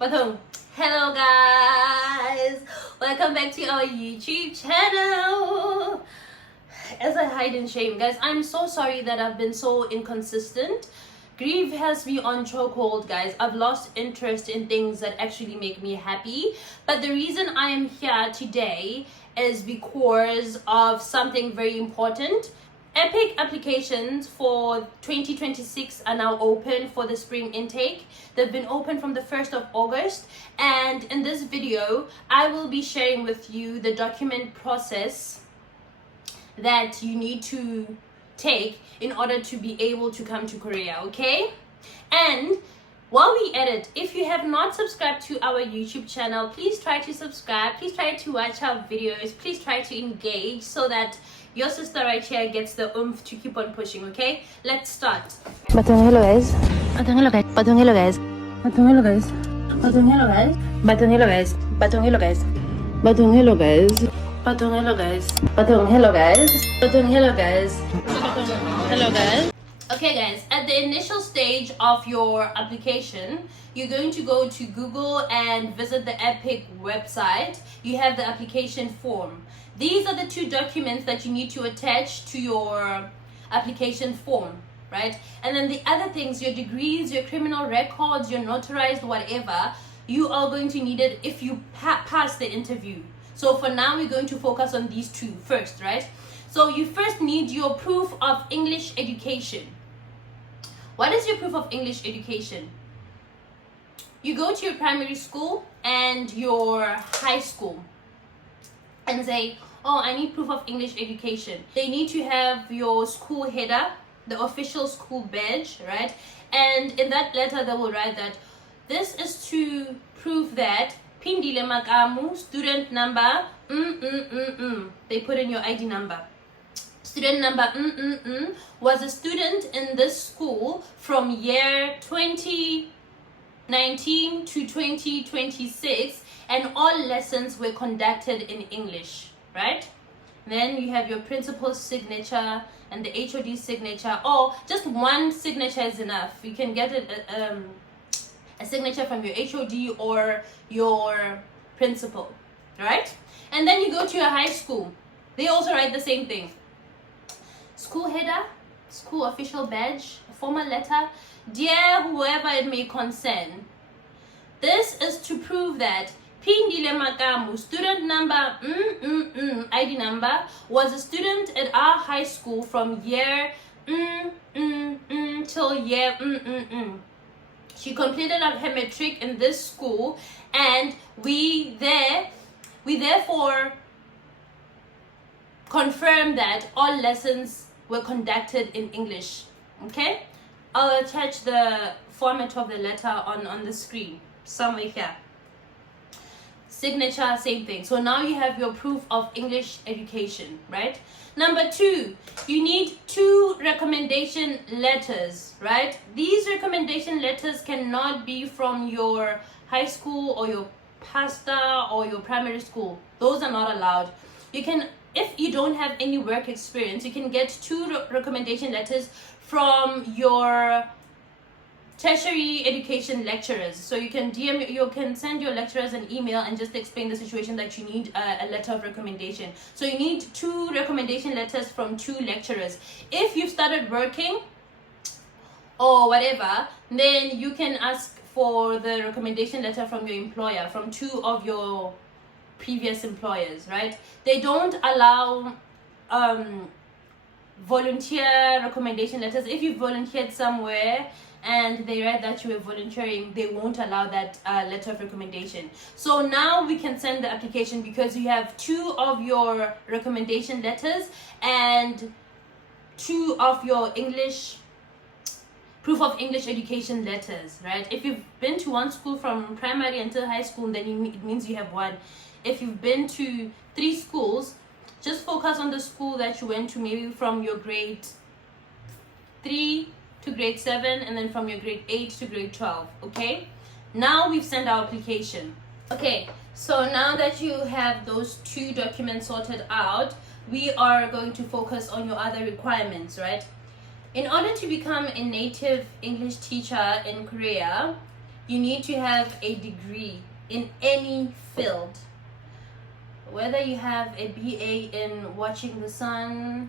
Batong. Hello guys, welcome back to our YouTube channel. As I hide in shame, guys, I'm so sorry that I've been so inconsistent. Grief has me on chokehold, guys. I've lost interest in things that actually make me happy. But the reason I am here today is because of something very important. EPIK applications for 2026 are now open for the spring intake. They've been open from the 1st of August, and in this video I will be sharing with you the document process that you need to take in order to be able to come to Korea, okay? And while we edit, if you have not subscribed to our YouTube channel, please try to subscribe, please try to watch our videos, please try to engage so that your sister right here gets the oomph to keep on pushing, okay? Let's start. Batong hello guys. Batong hello guys. Batong hello guys. Batong hello guys. Batong hello guys. Batong hello guys. Batong hello guys. Batong hello guys. Batong hello guys. Batong hello guys. Batong hello guys. Hello guys. Okay guys, at the initial stage of your application, you're going to go to Google and visit the EPIK website. You have the application form. These are the two documents that you need to attach to your application form, right? And then the other things, your degrees, your criminal records, your notarized whatever, you are going to need it if you pass the interview. So for now, we're going to focus on these two first, right? So you first need your proof of English education. What is your proof of English education? You go to your primary school and your high school and say, oh, I need proof of English education. They need to have your school header, the official school badge, right? And in that letter, they will write that this is to prove that Pindile Makamu, student number, They put in your ID number. Student number was a student in this school from year 2019 to 2026, and all lessons were conducted in English, right? Then you have your principal's signature and the HOD signature. Oh, just one signature is enough. You can get a signature from your HOD or your principal, right? And then you go to your high school. They also write the same thing. School header, school official badge, a formal letter, dear whoever it may concern. This is to prove that Pindile Makamu, student number ID number, was a student at our high school from year till year She completed her matric in this school, and we therefore confirm that all lessons were conducted in English. Okay, I'll attach the format of the letter on the screen somewhere here. Signature, same thing. So now you have your proof of English education, right? Number 2, you need 2 recommendation letters, right? These recommendation letters cannot be from your high school or your pastor or your primary school. Those are not allowed. You can, if you don't have any work experience, you can get 2 recommendation letters from your tertiary education lecturers. So you can you can send your lecturers an email and just explain the situation that you need a letter of recommendation. So you need 2 recommendation letters from 2 lecturers. If you've started working or whatever, then you can ask for the recommendation letter from your employer, from 2 of your previous employers, right? They don't allow volunteer recommendation letters. If you volunteered somewhere and they read that you were volunteering, they won't allow that letter of recommendation. So now we can send the application because you have 2 of your recommendation letters and 2 of your proof of English education letters, right? If you've been to one school from primary until high school, then it means you have 1. If you've been to 3 schools, just focus on the school that you went to, maybe from your grade 3 to grade 7, and then from your grade 8 to grade 12, okay? Now we've sent our application. Okay, so now that you have those 2 documents sorted out, we are going to focus on your other requirements, right? In order to become a native English teacher in Korea, you need to have a degree in any field. Whether you have a BA in watching the sun,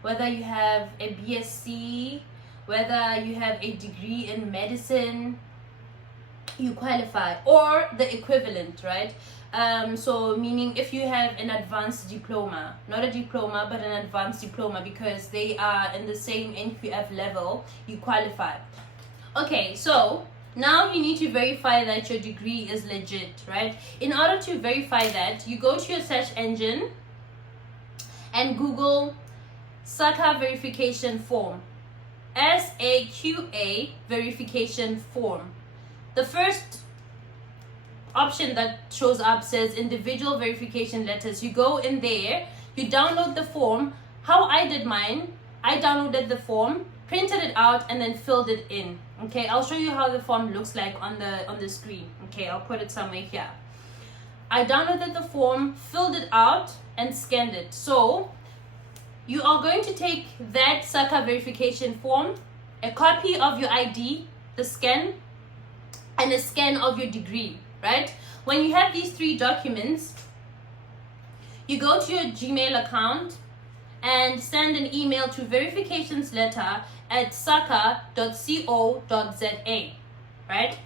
whether you have a BSc, whether you have a degree in medicine, you qualify, or the equivalent, right? So meaning if you have an advanced diploma, not a diploma but an advanced diploma, because they are in the same NQF level, you qualify. Okay, so now you need to verify that your degree is legit, right? In order to verify that, you go to your search engine and Google SAQA verification form, SAQA verification form. The first option that shows up says individual verification letters. You go in there, you download the form. How I did mine, I downloaded the form, printed it out, and then filled it in. Okay, I'll show you how the form looks like on the screen. Okay, I'll put it somewhere here. I downloaded the form, filled it out, and scanned it. So you are going to take that SAQA verification form, a copy of your ID, the scan, and a scan of your degree, right? When you have these three documents, you go to your Gmail account and send an email to verificationsletter@saqa.co.za, right?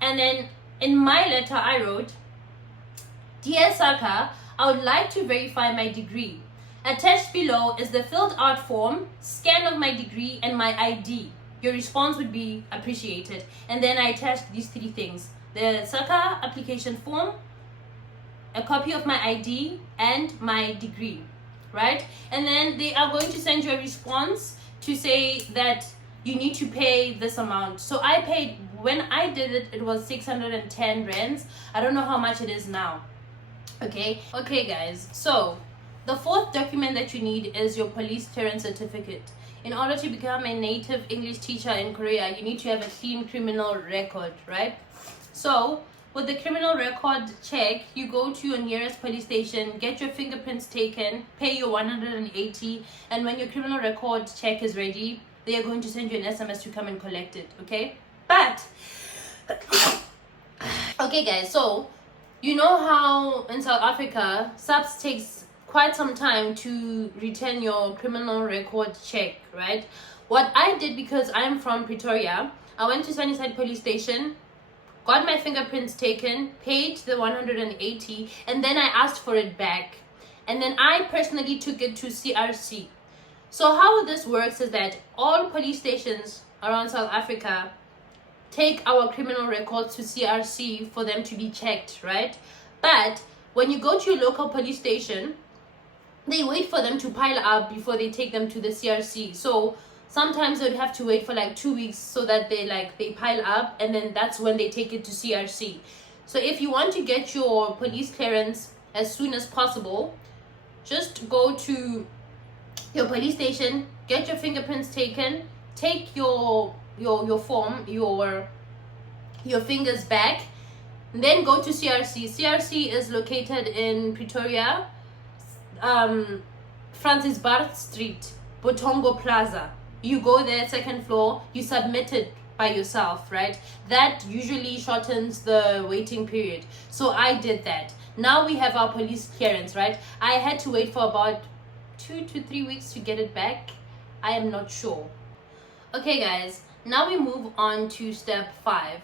And then in my letter I wrote, "Dear SAQA, I would like to verify my degree. Attached below is the filled out form, scan of my degree, and my ID. Your response would be appreciated." And then I attached these three things: the SAQA application form, a copy of my ID, and my degree, right? And then they are going to send you a response to say that you need to pay this amount. So I paid, when I did it, it was 610 rands. I don't know how much it is now. Okay guys, so the fourth document that you need is your police clearance certificate. In order to become a native English teacher in Korea, you need to have a clean criminal record, right? So with the criminal record check, you go to your nearest police station, get your fingerprints taken, pay your 180, and when your criminal record check is ready, they are going to send you an SMS to come and collect it, okay? But okay guys, so you know how in South Africa SAPS takes quite some time to return your criminal record check, right? What I did, because I'm from Pretoria, I went to Sunnyside police station, got my fingerprints taken, paid the 180, and then I asked for it back. And then I personally took it to CRC. So how this works is that all police stations around South Africa take our criminal records to CRC for them to be checked, right? But when you go to your local police station, they wait for them to pile up before they take them to the CRC. So sometimes they would have to wait for like 2 weeks so that they pile up, and then that's when they take it to CRC. So if you want to get your police clearance as soon as possible, just go to your police station, get your fingerprints taken, take your form, your fingers back, and then go to CRC. CRC is located in Pretoria, Francis Barth Street, Botongo Plaza. You go there, second floor, you submit it by yourself, right? That usually shortens the waiting period. So I did that. Now we have our police clearance, right? I had to wait for about 2 to 3 weeks to get it back. I am not sure. Okay guys, now we move on to step 5.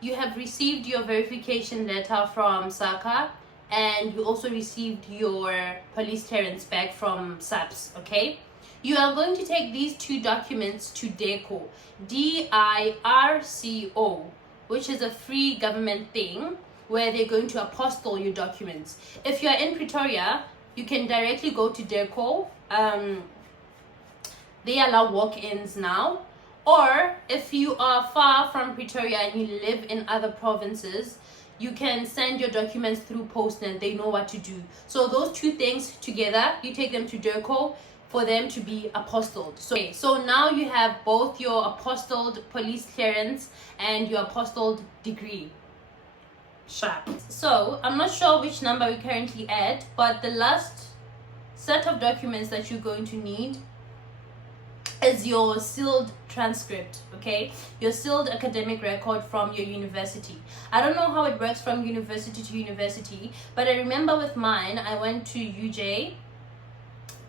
You have received your verification letter from SAQA, and you also received your police clearance back from SAPS, okay? You are going to take these two documents to DIRCO, DIRCO, which is a free government thing where they're going to apostille your documents. If you are in Pretoria, you can directly go to DIRCO. They allow walk-ins now. Or if you are far from Pretoria and you live in other provinces, you can send your documents through Postnet. They know what to do. So those two things together, you take them to DIRCO for them to be apostilled. So now you have both your apostilled police clearance and your apostilled degree. Sharp. So I'm not sure which number we're currently at, but the last set of documents that you're going to need is your sealed transcript, okay? Your sealed academic record from your university. I don't know how it works from university to university, but I remember with mine, I went to UJ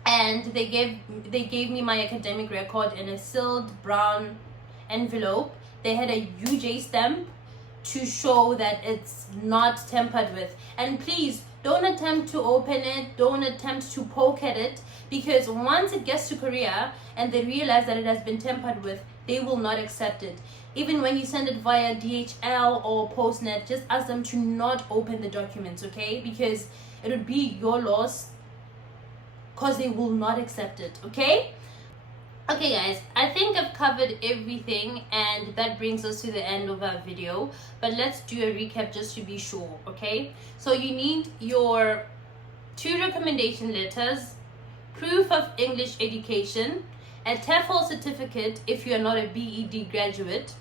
and they gave me my academic record in a sealed brown envelope. They had a UJ stamp to show that it's not tampered with. And please don't attempt to open it, don't attempt to poke at it, because once it gets to Korea and they realize that it has been tampered with, they will not accept it. Even when you send it via DHL or Postnet, just ask them to not open the documents, okay? Because it would be your loss, because they will not accept it, okay? Okay guys, I think I've covered everything, and that brings us to the end of our video, but let's do a recap just to be sure, okay? So you need your 2 recommendation letters, proof of English education, a TEFL certificate if you are not a BEd graduate,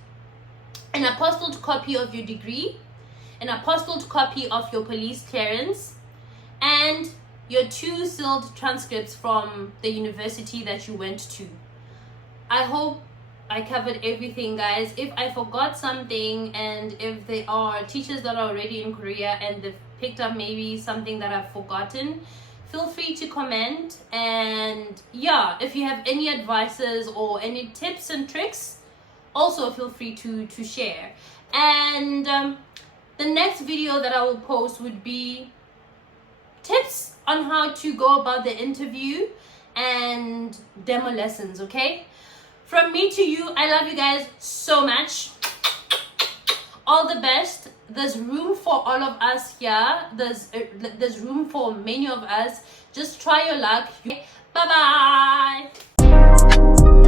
an apostilled copy of your degree, an apostilled copy of your police clearance, and your 2 sealed transcripts from the university that you went to. I hope I covered everything, guys. If I forgot something, and if there are teachers that are already in Korea and they've picked up maybe something that I've forgotten, feel free to comment. And yeah, if you have any advices or any tips and tricks, also feel free to share. And the next video that I will post would be tips on how to go about the interview and demo lessons, okay? From me to you, I love you guys so much. All the best. There's room for all of us here. There's room for many of us. Just try your luck. Bye bye.